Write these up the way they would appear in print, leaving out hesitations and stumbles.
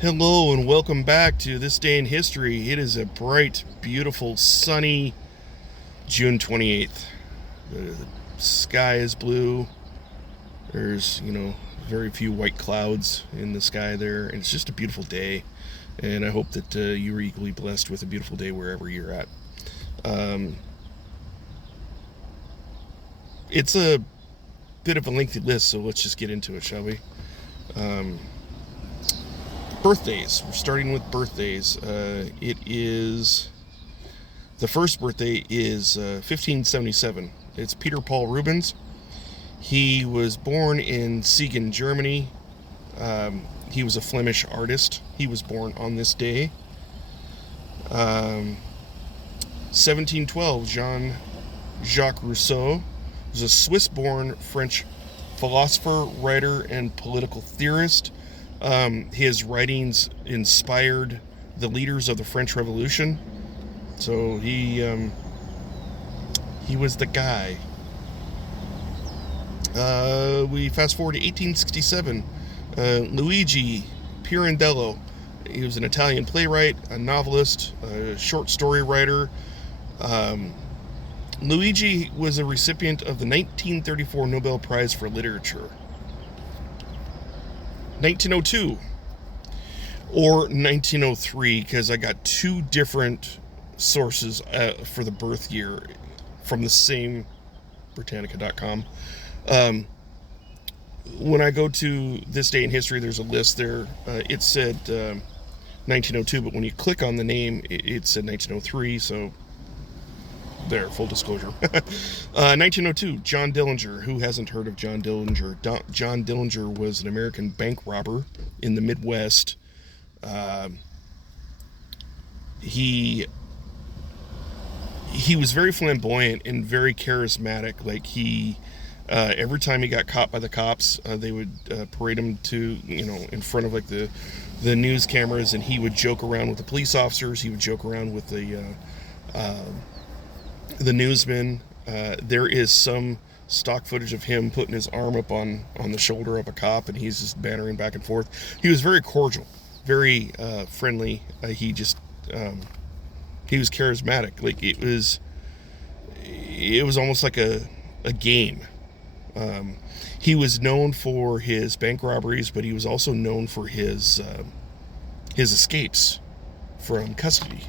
Hello and welcome back to This Day in History. It is a bright, beautiful, sunny June 28th. The sky is blue. There's, very few white clouds in the sky there, and it's just a beautiful day. And I hope that you are equally blessed with a beautiful day wherever you're at. Um, it's a bit of a lengthy list, so let's just get into it, shall we? Um, Birthdays. We're starting with birthdays. The first birthday is 1577. It's Peter Paul Rubens. He was born in Siegen, Germany. He was a Flemish artist. He was born on this day. 1712, Jean Jacques Rousseau was a Swiss-born French philosopher, writer, and political theorist. His writings inspired the leaders of the French Revolution. So he was the guy. We fast forward to 1867. Luigi Pirandello. He was an Italian playwright, a novelist, a short story writer. Luigi was a recipient of the 1934 Nobel Prize for Literature. 1902 or 1903, because I got two different sources for the birth year from the same Britannica.com. When I go to This Day in History, there's a list there. It said 1902, but when you click on the name, it said 1903, so there, full disclosure. 1902, John Dillinger. Who hasn't heard of John Dillinger? John Dillinger was an American bank robber in the Midwest. He was very flamboyant and very charismatic. Every time he got caught by the cops, they would parade him to, in front of the news cameras, and he would joke around with the police officers. He would joke around with the newsmen. There is some stock footage of him putting his arm up on the shoulder of a cop, and he's just bantering back and forth. He was very cordial, very friendly. He was charismatic. It was almost like a game. He was known for his bank robberies, but he was also known for his escapes from custody.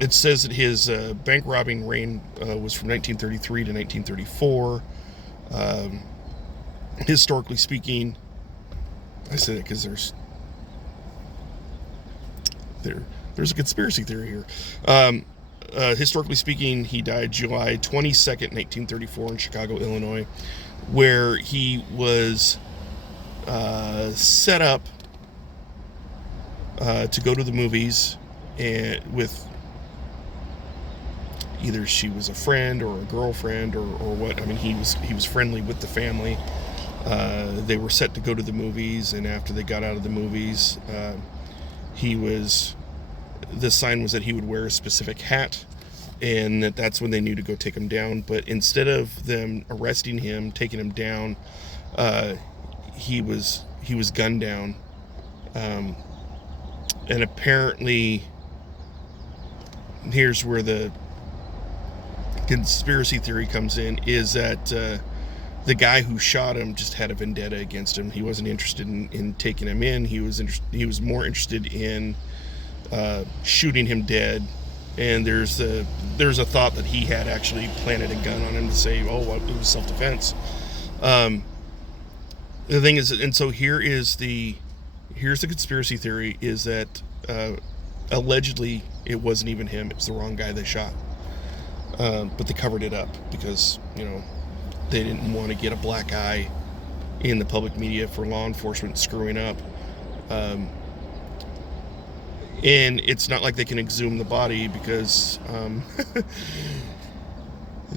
It says that his bank robbing reign was from 1933 to 1934. Historically speaking, I say that because there's a conspiracy theory here. Historically speaking, he died July 22nd, 1934 in Chicago, Illinois, where he was set up to go to the movies and with either she was a friend or a girlfriend or what. I mean, he was friendly with the family. They were set to go to the movies, and after they got out of the movies, the sign was that he would wear a specific hat, and that's when they knew to go take him down. But instead of them arresting him, taking him down, he was gunned down. And apparently, here's where the conspiracy theory comes in, is that the guy who shot him just had a vendetta against him. He wasn't interested in taking him in. He was more interested in shooting him dead. And there's a thought that he had actually planted a gun on him to say, oh, well, it was self-defense. The thing is, and so here's the conspiracy theory, is that allegedly it wasn't even him. It was the wrong guy they shot. But they covered it up because, they didn't want to get a black eye in the public media for law enforcement screwing up. And it's not like they can exhume the body because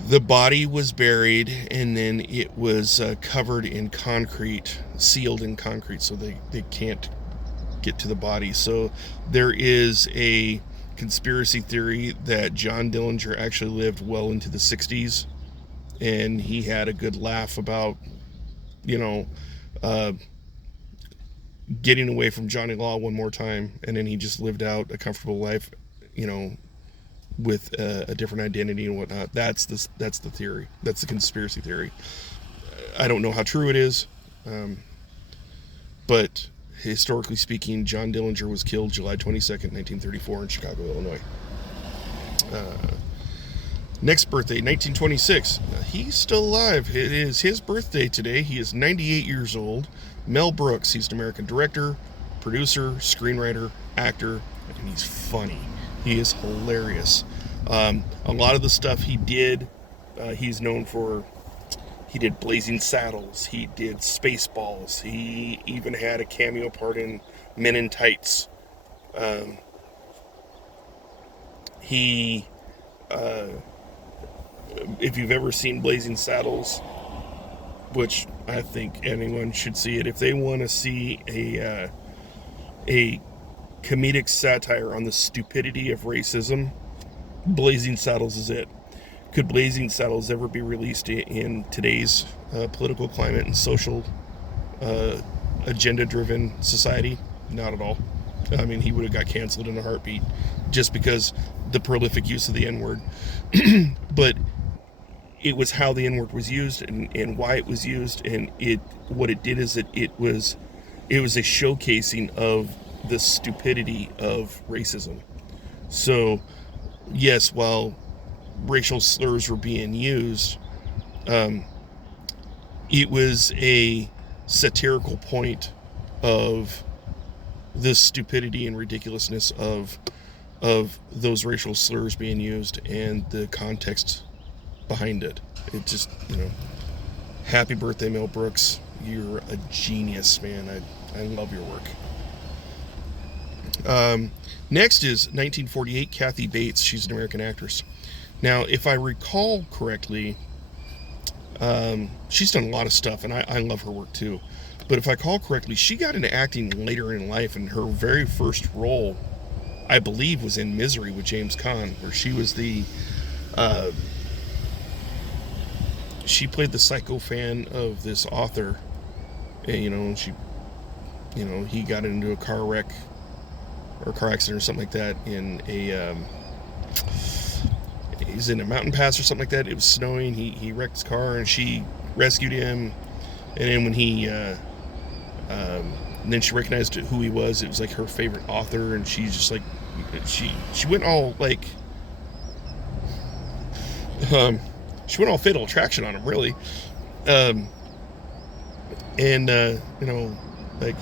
the body was buried and then it was covered in concrete, sealed in concrete, so they can't get to the body. So there is a conspiracy theory that John Dillinger actually lived well into the 60s, and he had a good laugh about, getting away from Johnny Law one more time, and then he just lived out a comfortable life, with a different identity and whatnot. That's the theory. That's the conspiracy theory. I don't know how true it is, but historically speaking, John Dillinger was killed July 22nd, 1934 in Chicago, Illinois. Next birthday, 1926. He's still alive. It is his birthday today. He is 98 years old. Mel Brooks. He's an American director, producer, screenwriter, actor, and he's funny. He is hilarious. A lot of the stuff he did, he's known for. He did Blazing Saddles. He did Spaceballs. He even had a cameo part in Men in Tights. If you've ever seen Blazing Saddles, which I think anyone should see it, if they want to see a comedic satire on the stupidity of racism, Blazing Saddles is it. Could Blazing Saddles ever be released in today's political climate and social agenda-driven society? Not at all. I mean, he would have got canceled in a heartbeat just because the prolific use of the N-word. But it was how the N-word was used and why it was used, and what it did is it was a showcasing of the stupidity of racism. So, yes, while racial slurs were being used, it was a satirical point of the stupidity and ridiculousness of those racial slurs being used and the context behind it. It just, happy birthday, Mel Brooks. You're a genius, man. I love your work. Next is 1948, Kathy Bates. She's an American actress. Now, if I recall correctly, she's done a lot of stuff, and I love her work too. But if I recall correctly, she got into acting later in life, and her very first role, I believe, was in Misery with James Caan, where she was she played the psycho fan of this author, and she, he got into a car wreck or a car accident or something like that in he's in a mountain pass or something like that. It was snowing. He wrecked his car, and she rescued him. And then when and then she recognized who he was. It was like her favorite author, and she's just like, she went all like, she went all Fatal Attraction on him, really. Like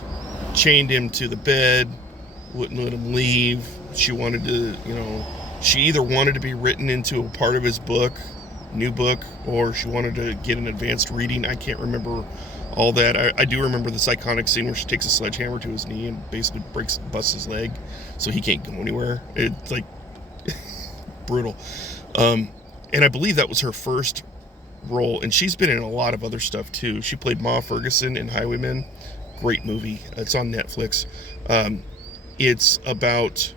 chained him to the bed, wouldn't let him leave. She wanted to, she either wanted to be written into a part of his new book, or she wanted to get an advanced reading. I can't remember all that. I do remember this iconic scene where she takes a sledgehammer to his knee and basically busts his leg, so he can't go anywhere. It's like brutal. And I believe that was her first role, and she's been in a lot of other stuff too. She played Ma Ferguson in Highwaymen. Great movie. It's on Netflix. It's about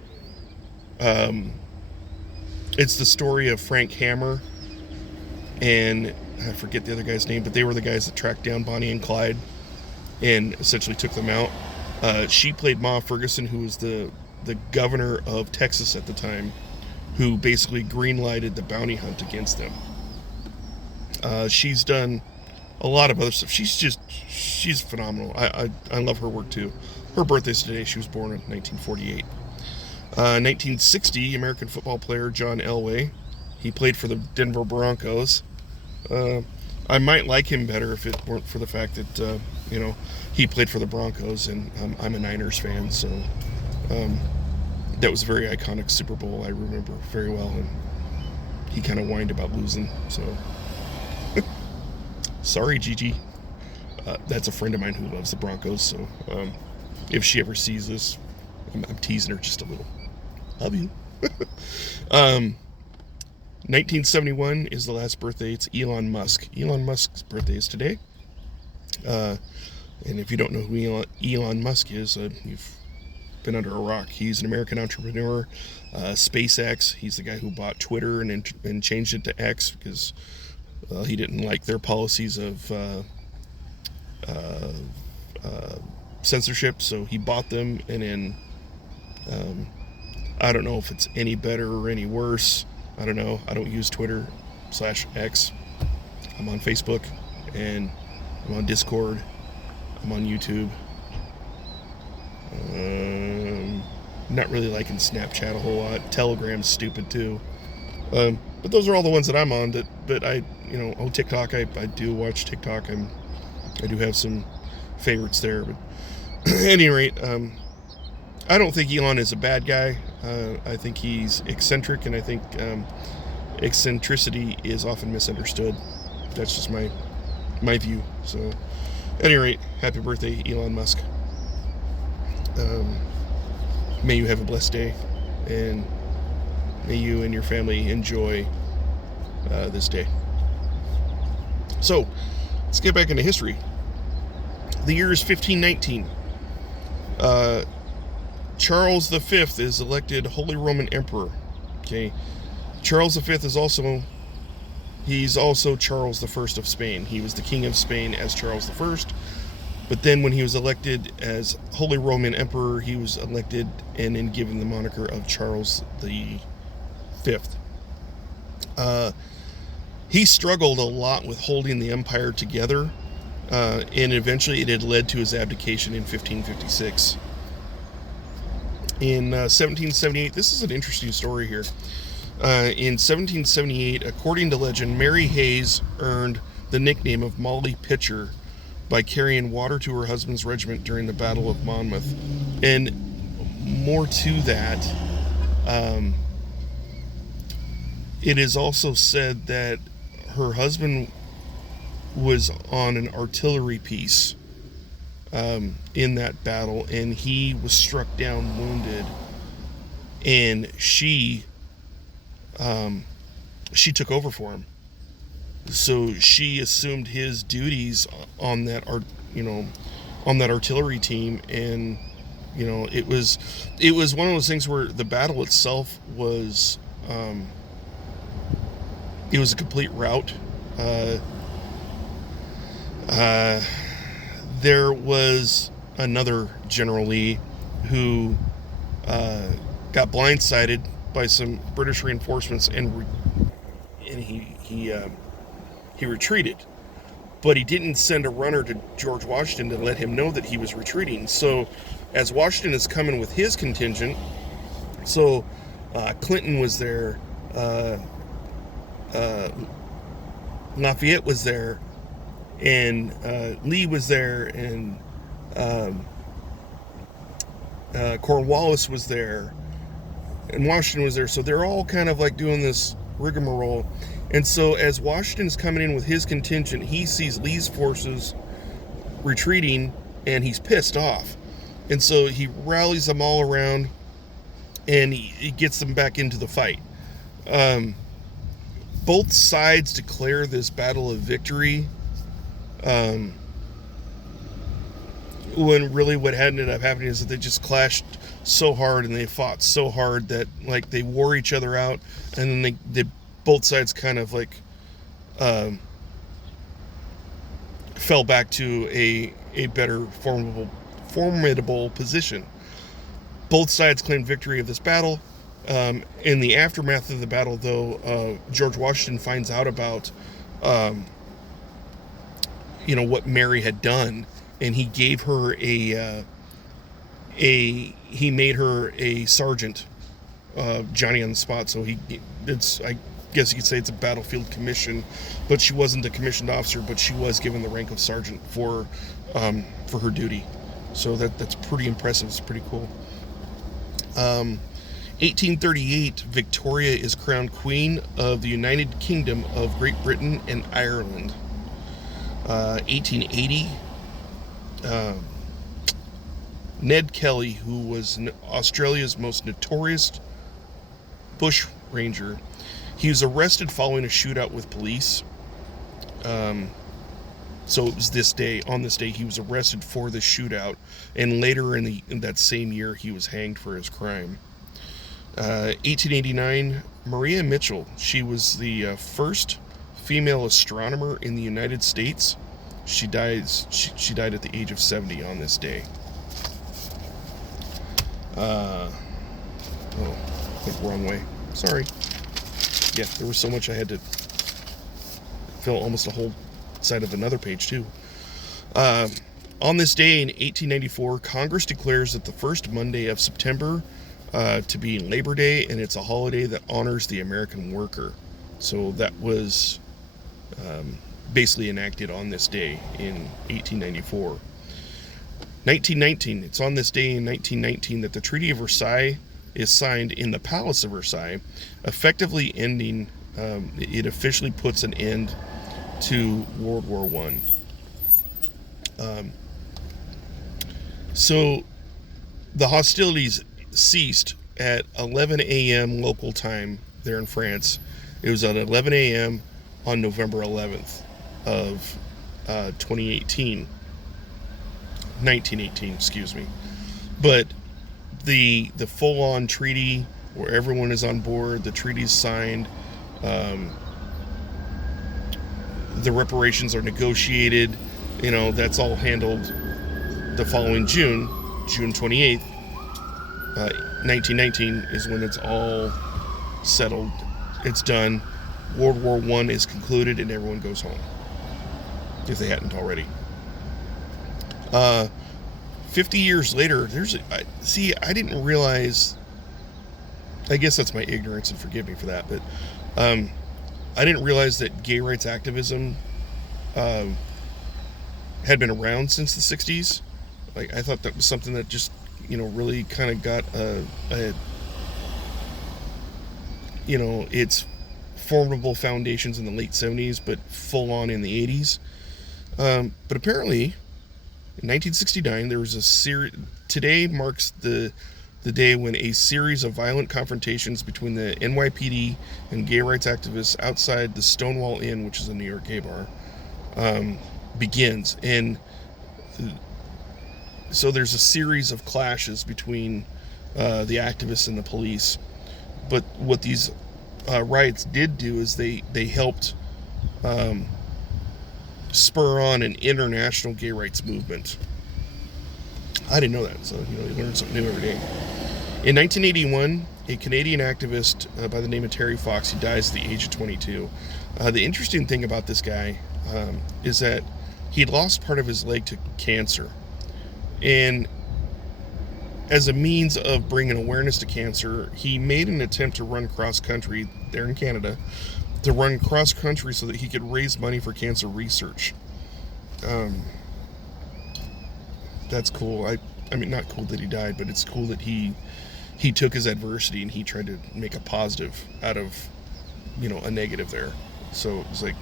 it's the story of Frank Hammer and I forget the other guy's name, but they were the guys that tracked down Bonnie and Clyde and essentially took them out. She played Ma Ferguson, who was the governor of Texas at the time, who basically green-lighted the bounty hunt against them. She's done a lot of other stuff. She's phenomenal. I love her work too. Her birthday's today. She was born in 1948. 1960, American football player John Elway. He played for the Denver Broncos. I might like him better if it weren't for the fact that, he played for the Broncos, and I'm a Niners fan, so that was a very iconic Super Bowl I remember very well, and he kind of whined about losing, so sorry, Gigi. That's a friend of mine who loves the Broncos, so if she ever sees this, I'm teasing her just a little. Love you. 1971 is the last birthday. It's Elon Musk. Elon Musk's birthday is today. And if you don't know who Elon Musk is, you've been under a rock. He's an American entrepreneur. SpaceX. He's the guy who bought Twitter and changed it to X because he didn't like their policies of censorship, so he bought them, and then I don't know if it's any better or any worse. I don't know. I don't use Twitter/X. I'm on Facebook, and I'm on Discord. I'm on YouTube. Not really liking Snapchat a whole lot. Telegram's stupid too. But those are all the ones that I'm on. But I, TikTok. I do watch TikTok. I do have some favorites there. But at any rate, I don't think Elon is a bad guy. I think he's eccentric, and I think eccentricity is often misunderstood. That's just my view. So, at any rate, happy birthday, Elon Musk. May you have a blessed day, and may you and your family enjoy this day. So, let's get back into history. The year is 1519. Charles V is elected Holy Roman Emperor. Okay, Charles V is also Charles I of Spain. He was the King of Spain as Charles I. But then when he was elected as Holy Roman Emperor, he was elected and then given the moniker of Charles V. He struggled a lot with holding the empire together, and eventually it had led to his abdication in 1556. In 1778, this is an interesting story here. In 1778, according to legend, Mary Hayes earned the nickname of Molly Pitcher by carrying water to her husband's regiment during the Battle of Monmouth. And more to that, it is also said that her husband was on an artillery piece in that battle, and he was struck down wounded, and she took over for him. So she assumed his duties on that artillery team, and it was one of those things where the battle itself was it was a complete rout. There was another General Lee who got blindsided by some British reinforcements, and he retreated, but he didn't send a runner to George Washington to let him know that he was retreating. So as Washington is coming with his contingent, so Clinton was there, Lafayette was there, and Lee was there, and Cornwallis was there, and Washington was there. So they're all kind of like doing this rigmarole. And so as Washington's coming in with his contingent, he sees Lee's forces retreating, and he's pissed off. And so he rallies them all around, and he gets them back into the fight. Both sides declare this battle a victory, when really what had ended up happening is that they just clashed so hard, and they fought so hard that like they wore each other out, and then they both sides kind of like fell back to a better formidable position. Both sides claimed victory of this battle. In the aftermath of the battle, though, George Washington finds out about what Mary had done, and he gave her he made her a sergeant, Johnny on the spot. So I guess you could say it's a battlefield commission, but she wasn't a commissioned officer, but she was given the rank of sergeant for her duty. So that's pretty impressive. It's pretty cool. 1838, Victoria is crowned Queen of the United Kingdom of Great Britain and Ireland. 1880, Ned Kelly, who was Australia's most notorious bush ranger, he was arrested following a shootout with police. So it was on this day, he was arrested for the shootout, and later in that same year, he was hanged for his crime. 1889, Maria Mitchell, she was the first female astronomer in the United States. She died at the age of 70 on this day. Oh, I think wrong way. Sorry. Yeah, there was so much I had to fill almost a whole side of another page, too. On this day in 1894, Congress declares that the first Monday of September to be Labor Day, and it's a holiday that honors the American worker. So that was basically enacted on this day in 1894. 1919, it's on this day in 1919 that the Treaty of Versailles is signed in the Palace of Versailles, effectively ending, it officially puts an end to World War I. So the hostilities ceased at 11 a.m. local time there in France. It was at 11 a.m. on November 11th of 1918, excuse me. But the full-on treaty where everyone is on board, the treaty's signed, the reparations are negotiated, that's all handled the following June 28th, 1919 is when it's all settled. It's done. World War I is concluded and everyone goes home, if they hadn't already. 50 years later, I didn't realize, I guess that's my ignorance, and forgive me for that, but I didn't realize that gay rights activism had been around since the 60s. Like, I thought that was something that just, really kind of got its formidable foundations in the late 70s, but full on in the 80s. But apparently, in 1969, there was a series. Today marks the day when a series of violent confrontations between the NYPD and gay rights activists outside the Stonewall Inn, which is a New York gay bar, begins. And so there's a series of clashes between the activists and the police. But what these riots did do is they helped spur on an international gay rights movement. I didn't know that, so you learn something new every day. In 1981, a Canadian activist by the name of Terry Fox, he dies at the age of 22. The interesting thing about this guy is that he'd lost part of his leg to cancer. And as a means of bringing awareness to cancer, he made an attempt to run cross-country there in Canada, to run cross-country so that he could raise money for cancer research. That's cool. I mean, not cool that he died, but it's cool that he took his adversity and he tried to make a positive out of, a negative there. So it was like,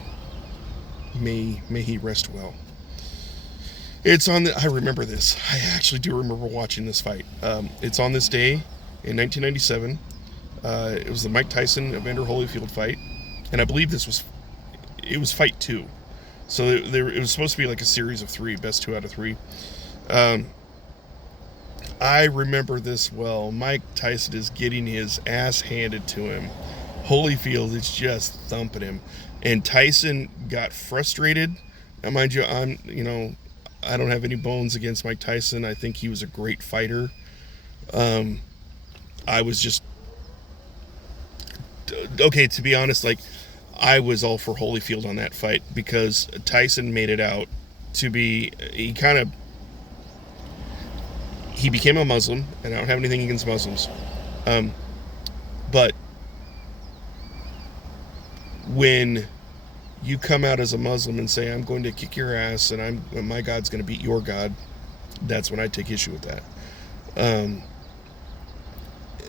may he rest well. I remember this. I actually do remember watching this fight. It's on this day in 1997. It was the Mike Tyson Evander Holyfield fight. And I believe it was fight 2. So it was supposed to be like a series of 3, best 2 out of 3. I remember this well. Mike Tyson is getting his ass handed to him. Holyfield is just thumping him. And Tyson got frustrated. Now, mind you, I don't have any bones against Mike Tyson. I think he was a great fighter. I was just... Okay, to be honest, I was all for Holyfield on that fight because Tyson made it out to be... He became a Muslim, and I don't have anything against Muslims. But when you come out as a Muslim and say, I'm going to kick your ass and my God's going to beat your God, that's when I take issue with that.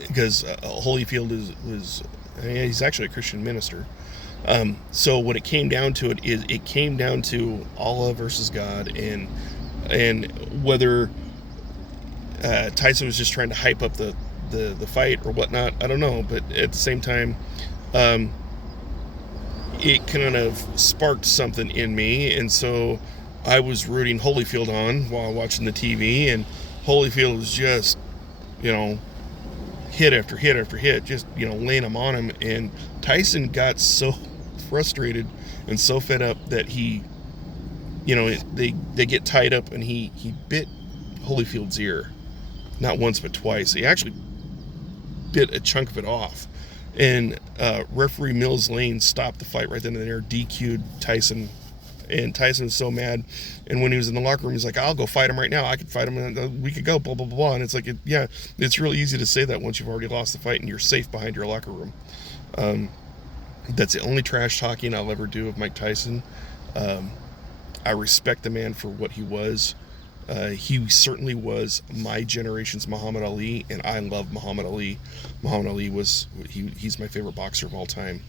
Because Holyfield he's actually a Christian minister. So what it came down to it came down to Allah versus God, and whether Tyson was just trying to hype up the fight or whatnot, I don't know. But at the same time, it kind of sparked something in me, and so I was rooting Holyfield on while watching the TV, and Holyfield was just, hit after hit after hit, just, laying them on him, and Tyson got so frustrated and so fed up that he, they get tied up, and he bit Holyfield's ear, not once but twice. He actually bit a chunk of it off, and referee Mills Lane stopped the fight right then and there, DQ'd Tyson, and Tyson was so mad. And when he was in the locker room, he's like, "I'll go fight him right now. I could fight him in a week ago." Blah blah blah. And it's like, it's really easy to say that once you've already lost the fight and you're safe behind your locker room. That's the only trash talking I'll ever do of Mike Tyson. I respect the man for what he was. He certainly was my generation's Muhammad Ali, and I love Muhammad Ali. Muhammad Ali he's my favorite boxer of all time.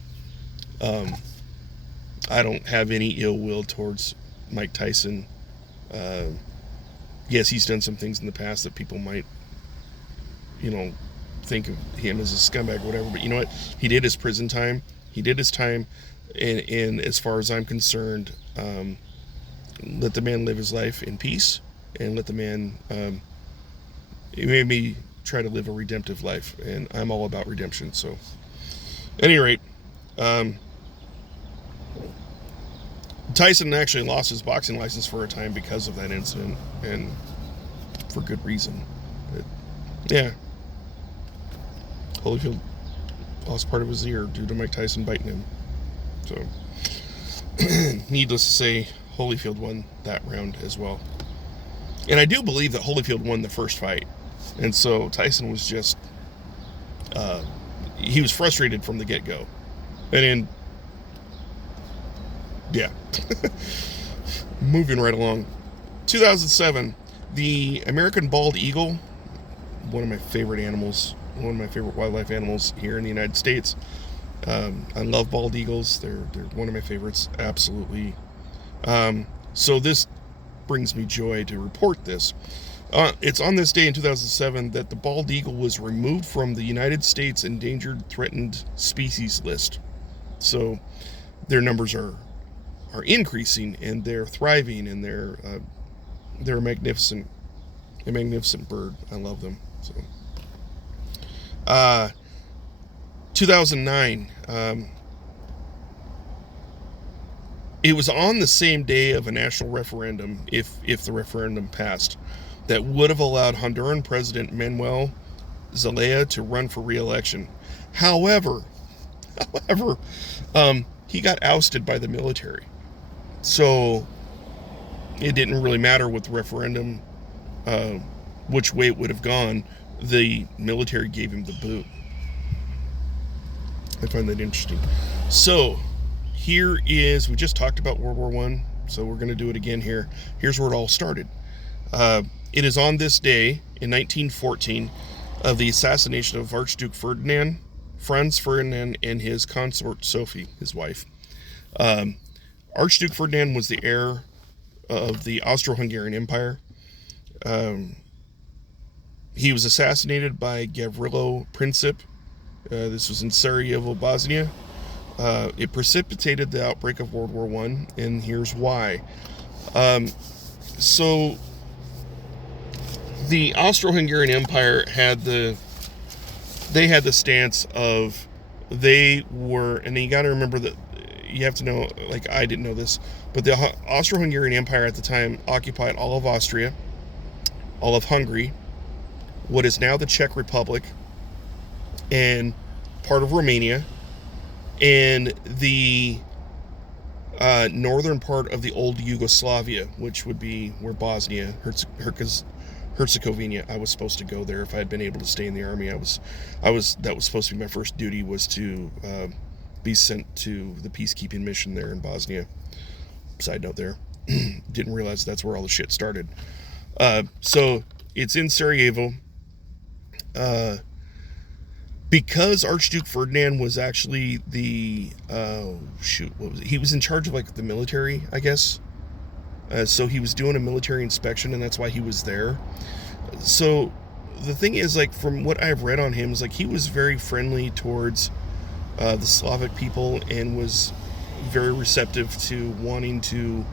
I don't have any ill will towards Mike Tyson. Yes, he's done some things in the past that people might, think of him as a scumbag or whatever, but you know what? He did his prison time. He did his time, and as far as I'm concerned, let the man live his life in peace, and let the man, it made me try to live a redemptive life, and I'm all about redemption. So, at any rate, Tyson actually lost his boxing license for a time because of that incident, and for good reason. But, yeah. Holyfield lost part of his ear due to Mike Tyson biting him. So, needless to say, Holyfield won that round as well. And I do believe that Holyfield won the first fight. And so Tyson was just, he was frustrated from the get-go. And then, yeah. Moving right along. 2007, the American bald eagle, one of my favorite animals, one of my favorite wildlife animals here in the United States. I love bald eagles. They're one of my favorites, absolutely. So this brings me joy to report this. It's on this day in 2007 that the bald eagle was removed from the United States Endangered Threatened Species list. So their numbers are increasing, and they're thriving, and they're a magnificent bird. I love them. So 2009, it was on the same day of a national referendum, if the referendum passed, that would have allowed Honduran President Manuel Zelaya to run for re-election. However, he got ousted by the military. So it didn't really matter with the referendum, which way it would have gone. The military gave him the boot. I find that interesting. So here is, we just talked about World War I, so we're going to do it again here. Here's where it all started. It is on this day in 1914 of the assassination of Archduke Franz Ferdinand, and his consort Sophie, his wife. Archduke Ferdinand was the heir of the Austro-Hungarian Empire. He was assassinated by Gavrilo Princip. This was in Sarajevo, Bosnia. It precipitated the outbreak of World War I, and here's why. So the Austro-Hungarian Empire had the stance of, they were, and you got to remember that, you have to know, like I didn't know this, but the Austro-Hungarian Empire at the time occupied all of Austria, all of Hungary, what is now the Czech Republic, and part of Romania, and the northern part of the old Yugoslavia, which would be where Bosnia, Herzegovina. I was supposed to go there if I had been able to stay in the army. That was supposed to be my first duty, was to be sent to the peacekeeping mission there in Bosnia. Side note there. Didn't realize that's where all the shit started. So it's in Sarajevo. Because Archduke Ferdinand was actually the, what was it? He was in charge of like the military, I guess. So he was doing a military inspection, and that's why he was there. So the thing is, like, from what I've read on him, is like he was very friendly towards the Slavic people, and was very receptive to wanting to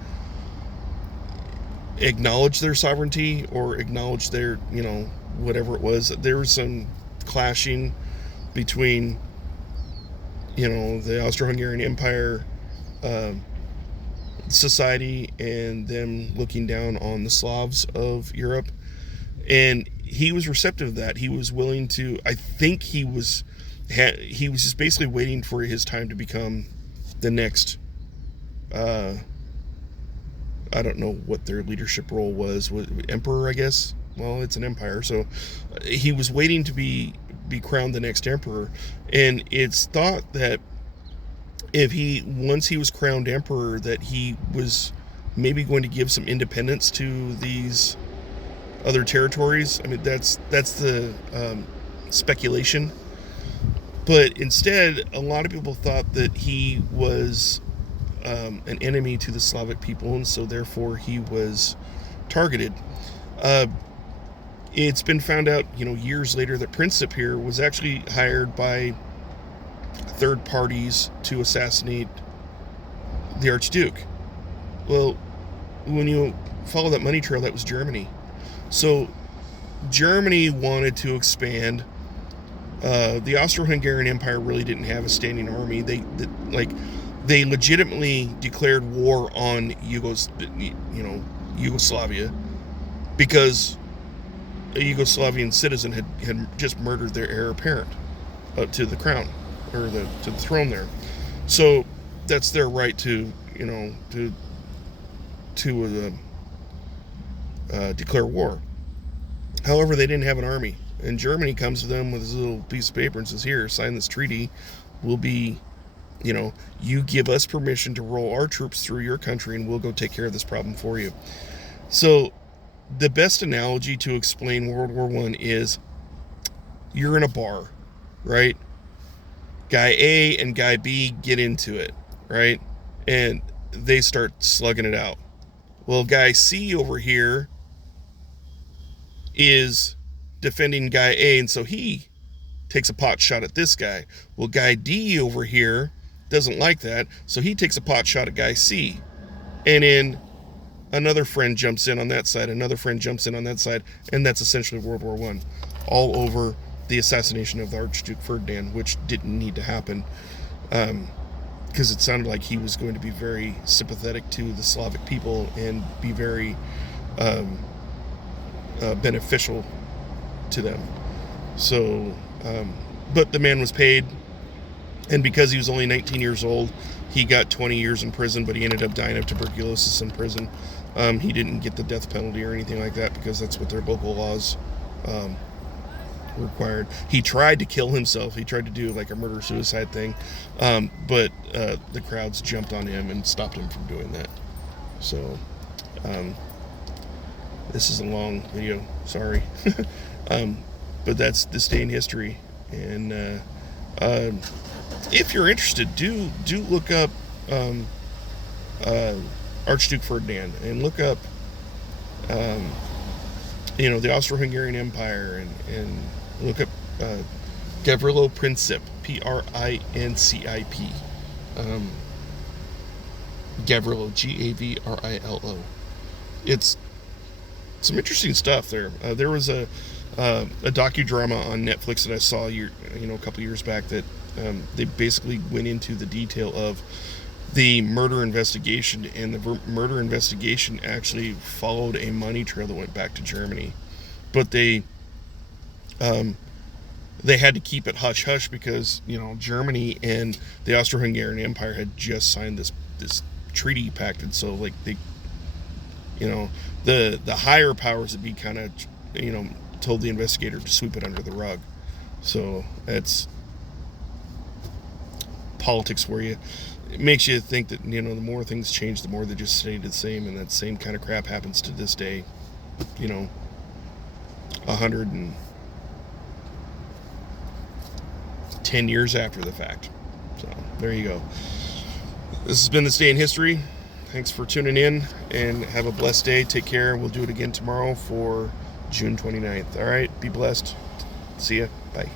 acknowledge their sovereignty, or acknowledge their, whatever it was. There was some clashing between, the Austro-Hungarian Empire society, and them looking down on the Slavs of Europe. And he was receptive to that. He was willing to. I think he was just basically waiting for his time to become the next. I don't know what their leadership role was. Emperor, I guess. Well, it's an empire, so he was waiting to be crowned the next emperor. And it's thought that once he was crowned emperor, that he was maybe going to give some independence to these other territories. I mean, that's the speculation. But instead, a lot of people thought that he was an enemy to the Slavic people, and so therefore he was targeted. It's been found out, years later, that Princip here was actually hired by third parties to assassinate the Archduke. Well, when you follow that money trail, that was Germany. So Germany wanted to expand. The Austro-Hungarian Empire really didn't have a standing army. They legitimately declared war on Yugoslavia because a Yugoslavian citizen had just murdered their heir apparent to the crown or to the throne there. So that's their right to declare war. However, they didn't have an army, and Germany comes to them with this little piece of paper and says, "Here, sign this treaty. We'll be, you give us permission to roll our troops through your country, and we'll go take care of this problem for you." So the best analogy to explain World War I is you're in a bar, right? Guy A and guy B get into it, right? And they start slugging it out. Well, guy C over here is defending guy A, and so he takes a pot shot at this guy. Well, guy D over here doesn't like that, so he takes a pot shot at guy C. And then another friend jumps in on that side, another friend jumps in on that side, and that's essentially World War I, all over the assassination of the Archduke Ferdinand, which didn't need to happen, because it sounded like he was going to be very sympathetic to the Slavic people and be very beneficial to them. So, but the man was paid, and because he was only 19 years old, he got 20 years in prison, but he ended up dying of tuberculosis in prison. He didn't get the death penalty or anything like that because that's what their local laws required. He tried to kill himself. He tried to do like a murder-suicide thing, but the crowds jumped on him and stopped him from doing that. So this is a long video, sorry. But that's this day in history. And if you're interested, do look up Archduke Ferdinand, and look up the Austro-Hungarian Empire, and look up Gavrilo Princip, Princip, Gavrilo, Gavrilo. It's some interesting stuff there. There was a docudrama on Netflix that I saw a couple years back that they basically went into the detail of the murder investigation, and the murder investigation actually followed a money trail that went back to Germany, but they had to keep it hush hush because Germany and the Austro-Hungarian Empire had just signed this treaty pact, and so like they the higher powers that be kind of told the investigator to sweep it under the rug. So that's politics for you. It makes you think that the more things change, the more they just stay the same, and that same kind of crap happens to this day. 110 years after the fact. So there you go. This has been This Day in History. Thanks for tuning in, and have a blessed day. Take care. We'll do it again tomorrow for June 29th. All right. Be blessed. See ya. Bye.